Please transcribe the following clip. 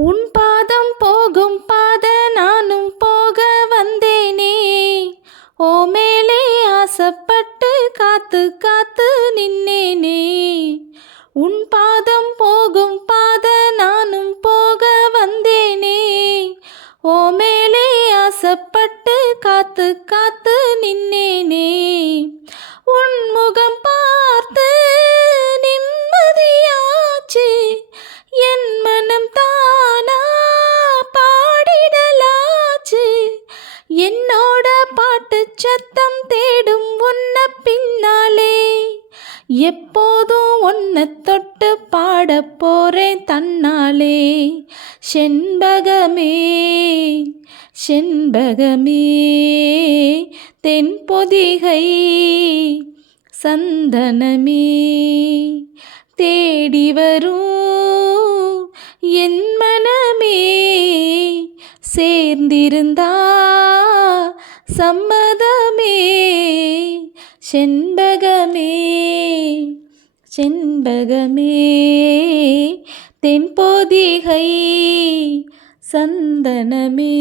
உன் பாதம் போகும் பாத நானும் போக வந்தேனே. ஓ மேலே ஆசைப்பட்டு காத்து காத்து நின்னேனே. உன் பாதம் போகும் பாத நானும் போக வந்தேனே. ஓ மேலே ஆசைப்பட்டு காத்து காத்து நின்னேனே. உன் முகம் பார்த்து நிம்மதியாச்சு. என் மனம் தானா பாடிடலாச்சு. என்னோட பாட்டு சத்தம் தேடும் உன்ன பின்னாலே. எப்போதும் உன்னை தொட்டு பாட போறேன் தன்னாலே. செண்பகமே செண்பகமே தென்பொதிகை சந்தனமே தேடி வரும் என் மனமே. சேர்ந்திருந்தா சம்மதமே. செண்பகமே செண்பகமே தென்பொதிகை சந்தனமே.